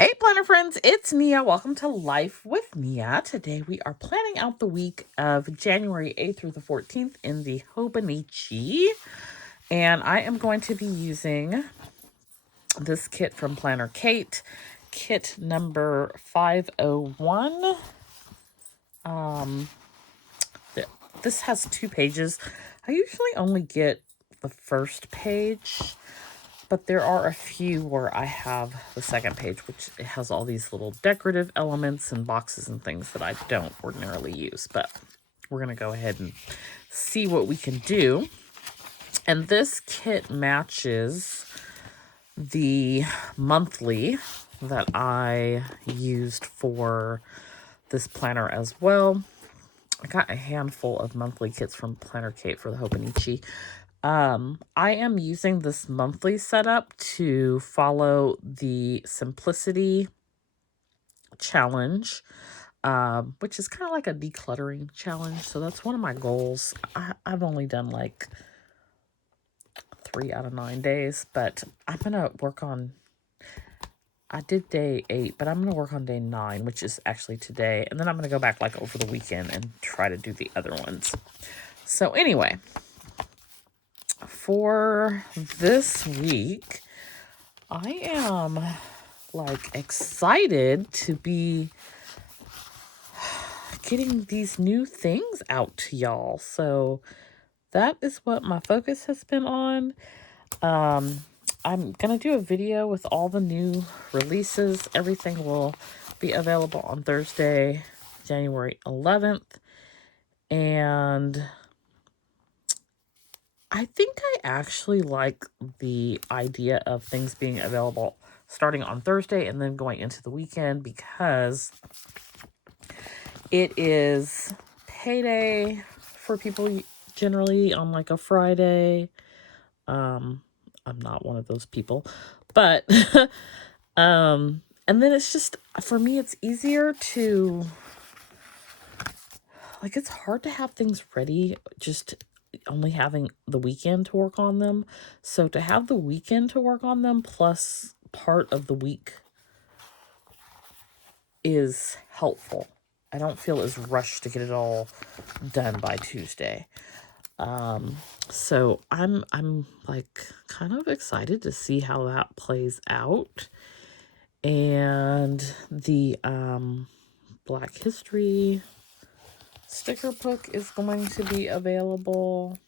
Hey, planner friends, it's Nia. Welcome to Life with Nia. Today we are planning out the week of January 8th through the 14th in the Hobonichi. And I am going to be using this kit from Planner Kate, kit number 501. This has 2 pages. I usually only get the first page, but there are a few where I have the second page, which has all these little decorative elements and boxes and things that I don't ordinarily use. But we're going to go ahead and see what we can do. And this kit matches the monthly that I used for this planner as well. I got a handful of monthly kits from Planner Kate for the Hobonichi. I am using this monthly setup to follow the Simplicity Challenge, which is kind of like a decluttering challenge. So that's one of my goals. I've only done like 3 out of 9 days, but I'm going to work on, I did day 8, but I'm going to work on day 9, which is actually today. And then I'm going to go back like over the weekend and try to do the other ones. So anyway, for this week, I am like excited to be getting these new things out to y'all. So that is what my focus has been on. I'm going to do a video with all the new releases. Everything will be available on Thursday, January 11th. And I think I actually like the idea of things being available starting on Thursday and then going into the weekend, because it is payday for people generally on like a Friday. I'm not one of those people, but and then it's just, for me, it's easier to, like, it's hard to have things ready just only having the weekend to work on them. So to have the weekend to work on them plus part of the week is helpful. I don't feel as rushed to get it all done by Tuesday. So I'm like kind of excited to see how that plays out. And the Black History sticker book is going to be available.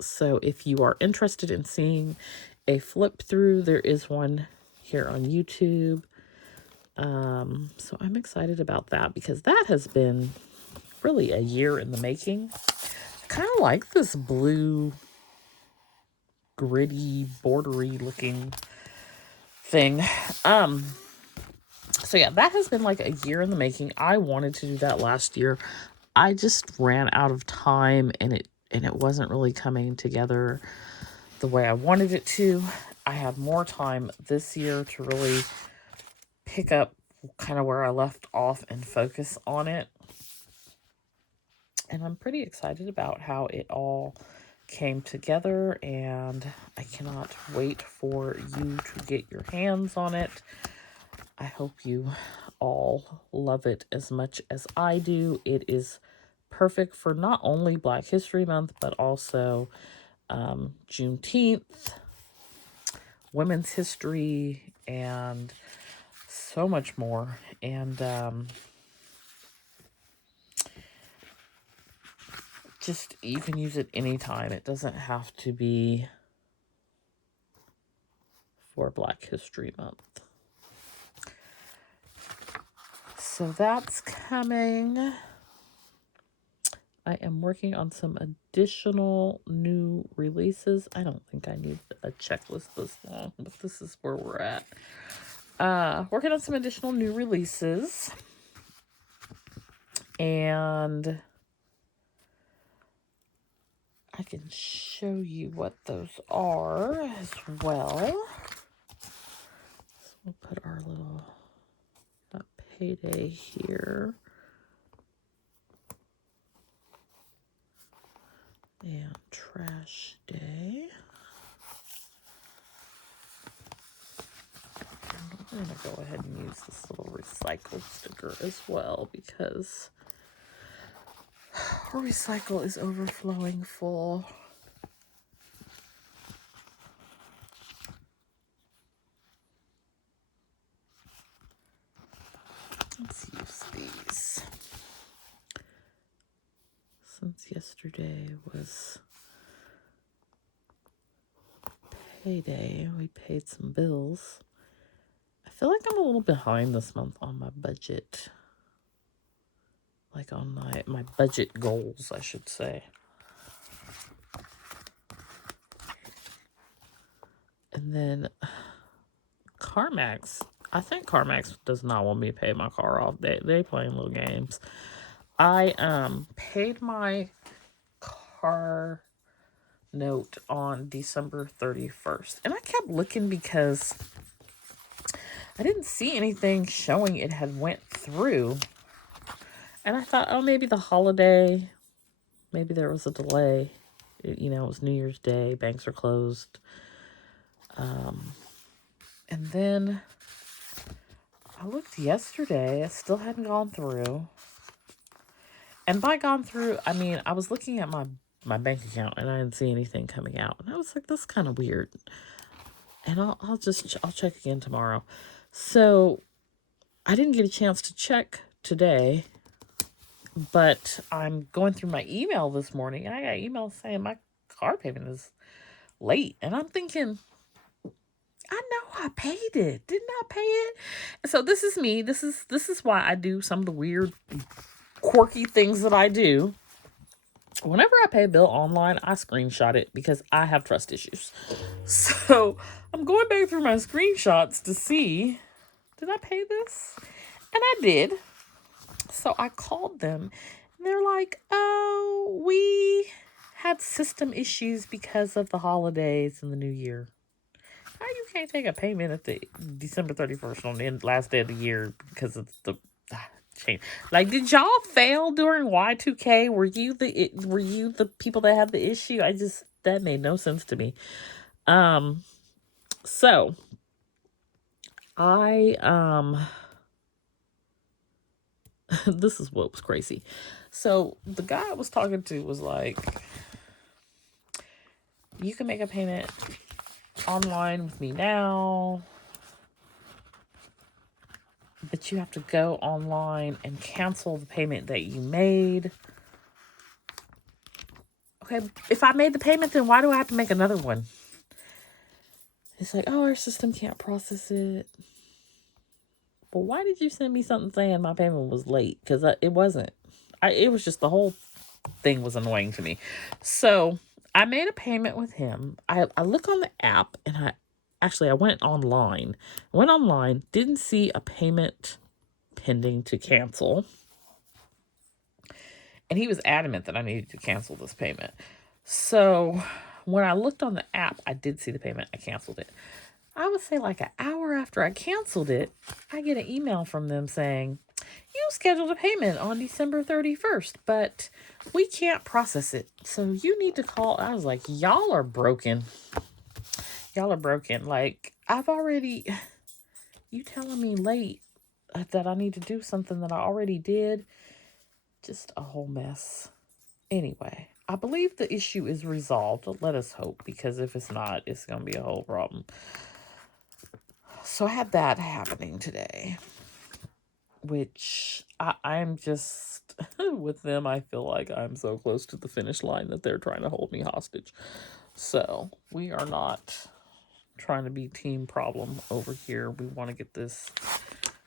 So if you are interested in seeing a flip through, there is one here on YouTube. So I'm excited about that because that has been really a year in the making. I kind of like this blue, gritty, bordery looking thing. So yeah, that has been like a year in the making. I wanted to do that last year. I just ran out of time, and it wasn't really coming together the way I wanted it to. I had more time this year to really pick up kind of where I left off and focus on it. And I'm pretty excited about how it all came together, and I cannot wait for you to get your hands on it. I hope you all love it as much as I do. It is perfect for not only Black History Month, but also Juneteenth, Women's History, and so much more. And just, you can use it anytime. It doesn't have to be for Black History Month. So that's coming. I am working on some additional new releases. I don't think I need a checklist this long, but this is where we're at. Working on some additional new releases. And I can show you what those are as well. So we'll put our little payday here. And trash day. I'm going to go ahead and use this little recycle sticker as well because our recycle is overflowing full. Let's use these. Since yesterday was payday, we paid some bills. I feel like I'm a little behind this month on my budget. Like on my budget goals, I should say. And then CarMax. I think CarMax does not want me to pay my car off. They playing little games. I paid my car note on December 31st. And I kept looking because I didn't see anything showing it had went through. And I thought, oh, maybe the holiday, maybe there was a delay. It was New Year's Day, banks are closed. And then I looked yesterday, it still hadn't gone through. And by gone through, I mean, I was looking at my bank account and I didn't see anything coming out. And I was like, that's kind of weird. And I'll check again tomorrow. So I didn't get a chance to check today, but I'm going through my email this morning and I got emails saying my car payment is late. And I'm thinking, I know I paid it. Didn't I pay it? So this is me. This is why I do some of the weird, quirky things that I do. Whenever I pay a bill online, I screenshot it because I have trust issues. So I'm going back through my screenshots to see, did I pay this? And I did. So I called them and they're like, oh, we had system issues because of the holidays and the new year. How you can't take a payment at the December 31st on the last day of the year because it's the change? Like, did y'all fail during Y2K? Were you the people that had the issue? That made no sense to me. So I this is what was crazy. So the guy I was talking to was like, you can make a payment online with me now, but you have to go online and cancel the payment that you made. Okay, if I made the payment, then why do I have to make another one? It's like, oh, our system can't process it. But why did you send me something saying my payment was late? Because it wasn't. It was just the whole thing was annoying to me. So I made a payment with him. I look on the app and I went online. Didn't see a payment pending to cancel. And he was adamant that I needed to cancel this payment. So when I looked on the app, I did see the payment. I canceled it. I would say like an hour after I canceled it, I get an email from them saying, you scheduled a payment on December 31st, but we can't process it. So you need to call. I was like, y'all are broken. Y'all are broken. Like, you telling me late that I need to do something that I already did. Just a whole mess. Anyway, I believe the issue is resolved. Let us hope, because if it's not, it's going to be a whole problem. So I had that happening today, which I'm just, with them, I feel like I'm so close to the finish line that they're trying to hold me hostage. So we are not trying to be team problem over here. We want to get this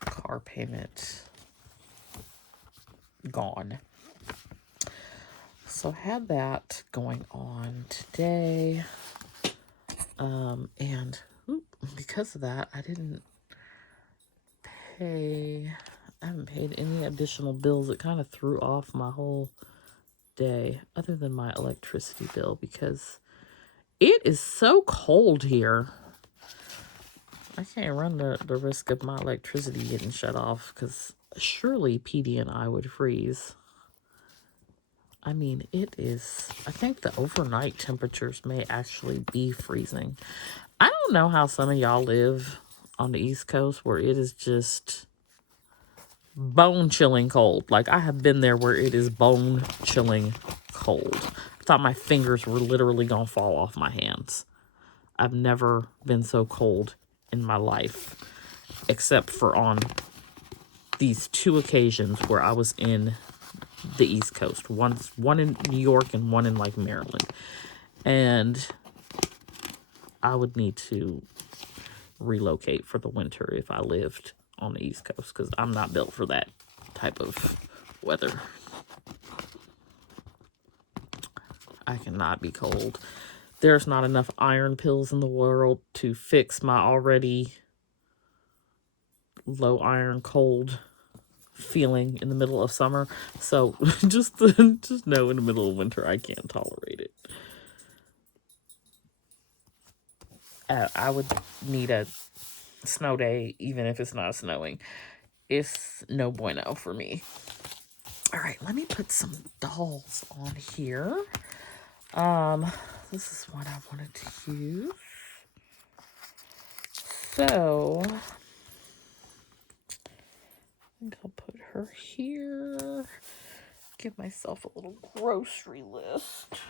car payment gone. So I had that going on today. And because of that, I haven't paid any additional bills. It kind of threw off my whole day, other than my electricity bill, because it is so cold here. I can't run the risk of my electricity getting shut off, because surely PD and I would freeze. I mean, it is, I think the overnight temperatures may actually be freezing. I don't know how some of y'all live on the East Coast where it is just bone-chilling cold. Like, I have been there where it is bone-chilling cold. I thought my fingers were literally going to fall off my hands. I've never been so cold in my life, except for on these 2 occasions where I was in the East Coast. One in New York and one in, like, Maryland. And I would need to relocate for the winter if I lived on the East Coast, because I'm not built for that type of weather. I cannot be cold. There's not enough iron pills in the world to fix my already low iron cold feeling in the middle of summer. So just know in the middle of winter I can't tolerate it. I would need a snow day even if it's not snowing. It's no bueno for me. All right, let me put some dolls on here. This is what I wanted to use. So, I think I'll put her here. Give myself a little grocery list.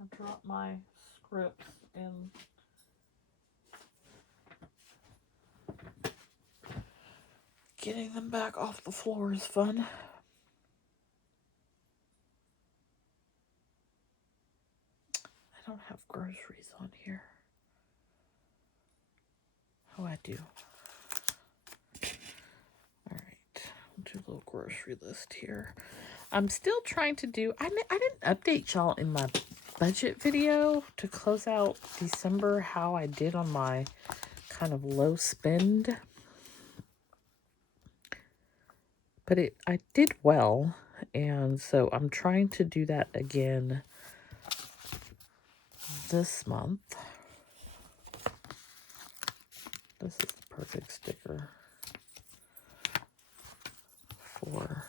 I dropped my scripts in. Getting them back off the floor is fun. I don't have groceries on here. Oh, I do. All right, we'll do a little grocery list here. I'm still trying to do, I didn't update y'all in my budget video to close out December how I did on my kind of low spend. But I did well, and so I'm trying to do that again this month. This is the perfect sticker for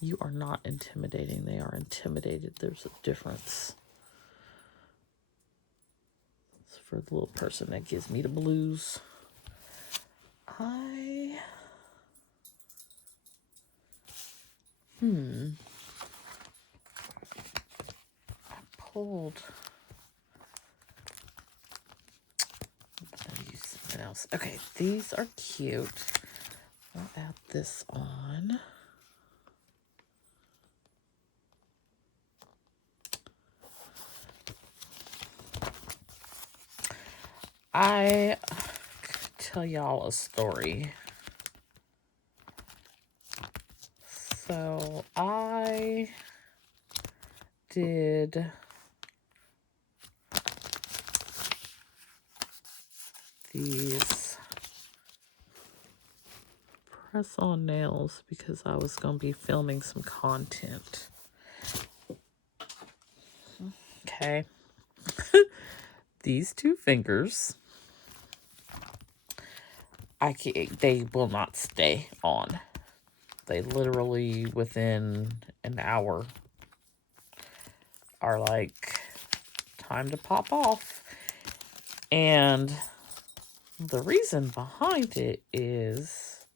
you are not intimidating. They are intimidated. There's a difference. It's for the little person that gives me the blues. I pulled. I'll use something else. Okay, these are cute. I'll add this on. I could tell y'all a story. So I did these press-on nails because I was going to be filming some content. Okay. These 2 fingers, they will not stay on. They literally, within an hour, are like, time to pop off. And the reason behind it is,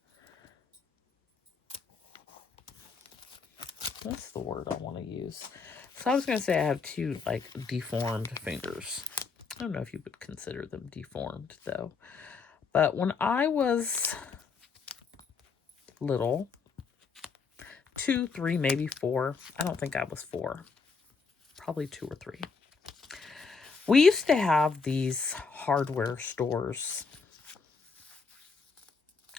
what's the word I want to use? So I was going to say I have 2, like, deformed fingers. I don't know if you would consider them deformed, though. But when I was little, 2, 3, maybe 4. I don't think I was 4. Probably 2 or 3. We used to have these hardware stores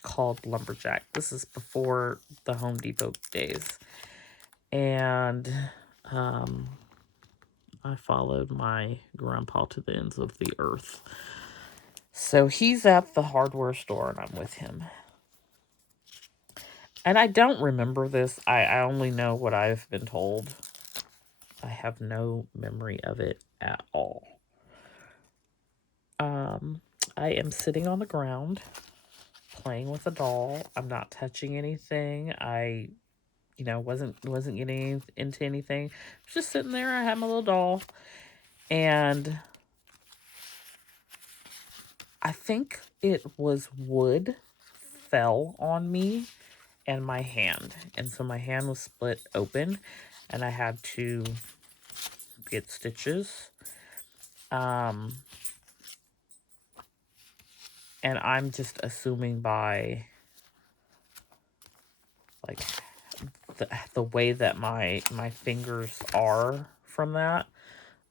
called Lumberjack. This is before the Home Depot days. And I followed my grandpa to the ends of the earth. So he's at the hardware store and I'm with him. And I don't remember this. I only know what I've been told. I have no memory of it at all. I am sitting on the ground playing with a doll. I'm not touching anything. I you know, wasn't getting into anything. I was just sitting there. I had my little doll, and I think it was wood fell on me and my hand. And so my hand was split open and I had to get stitches. And I'm just assuming by like the way that my fingers are from that,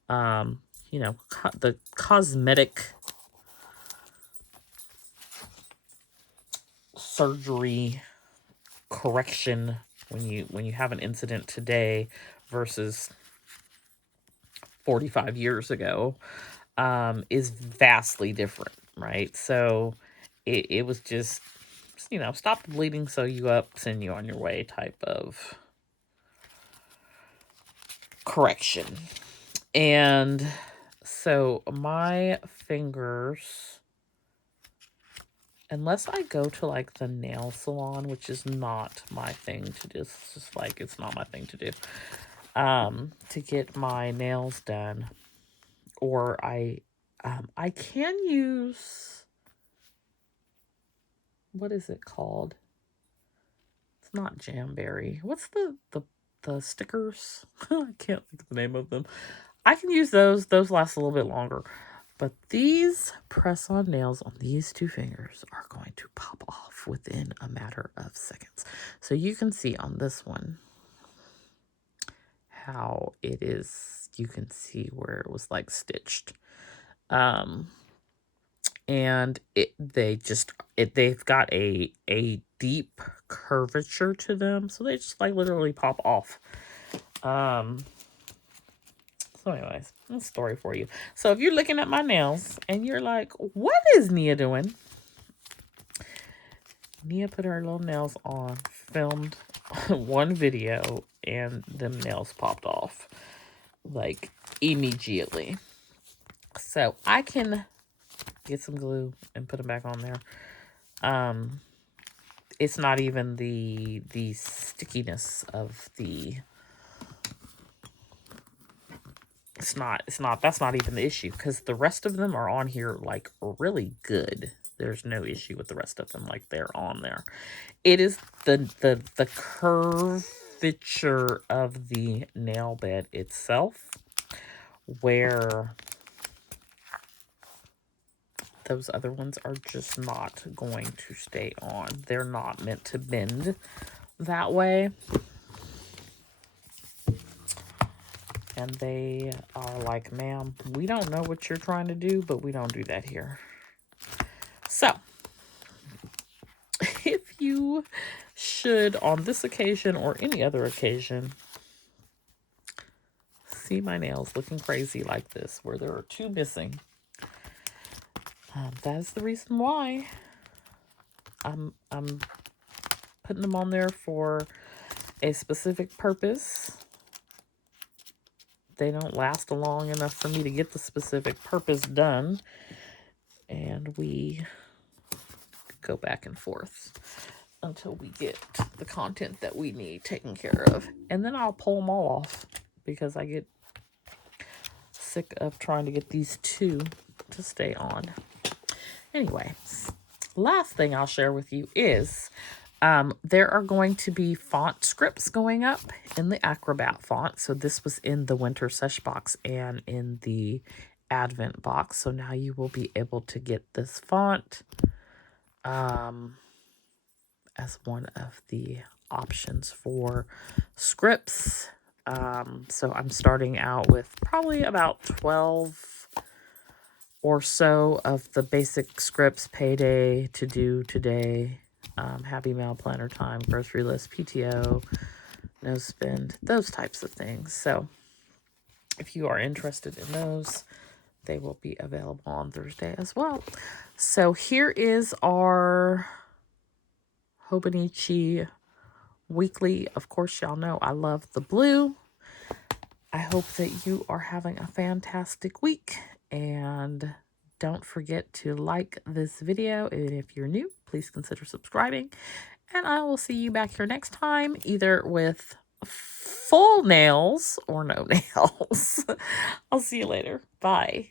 you know, the cosmetic surgery correction when you have an incident today versus 45 years ago, is vastly different, right? So it was just, you know, stop the bleeding, sew you up, send you on your way type of correction. And so my fingers, unless I go to like the nail salon, which is not my thing to do, it's just like, it's not my thing to do, to get my nails done, or I can use, what is it called? It's not Jamberry. What's the stickers? I can't think of the name of them. I can use those. Those last a little bit longer. But these press-on nails on these two fingers are going to pop off within a matter of seconds. So you can see on this one how it is. You can see where it was like stitched. And they've got a deep curvature to them, so they just like literally pop off. So anyways, that's a story for you. So if you're looking at my nails and you're like, what is Nia doing? Nia put her little nails on, filmed one video, and them nails popped off like immediately. So I can get some glue and put them back on there. It's not even the stickiness of the, that's not even the issue, because the rest of them are on here like really good. There's no issue with the rest of them, like they're on there. It is the curvature of the nail bed itself where those other ones are just not going to stay on. They're not meant to bend that way. And they are like, ma'am, we don't know what you're trying to do, but we don't do that here. So, if you should, on this occasion or any other occasion, see my nails looking crazy like this, where there are two missing, that is the reason why. I'm putting them on there for a specific purpose. They don't last long enough for me to get the specific purpose done, and we go back and forth until we get the content that we need taken care of. And then I'll pull them all off because I get sick of trying to get these two to stay on. Anyway, last thing I'll share with you is there are going to be font scripts going up in the Acrobat font. So this was in the Winter Sesh box and in the Advent box. So now you will be able to get this font as one of the options for scripts. So I'm starting out with probably about 12 or so of the basic scripts: payday, to do today, happy mail, planner time, grocery list, PTO, no spend, those types of things. So if you are interested in those, they will be available on Thursday as well. So here is our Hobonichi weekly. Of course, y'all know I love the blue. I hope that you are having a fantastic week, and don't forget to like this video. And if you're new, please consider subscribing. And I will see you back here next time, either with full nails or no nails. I'll see you later. Bye.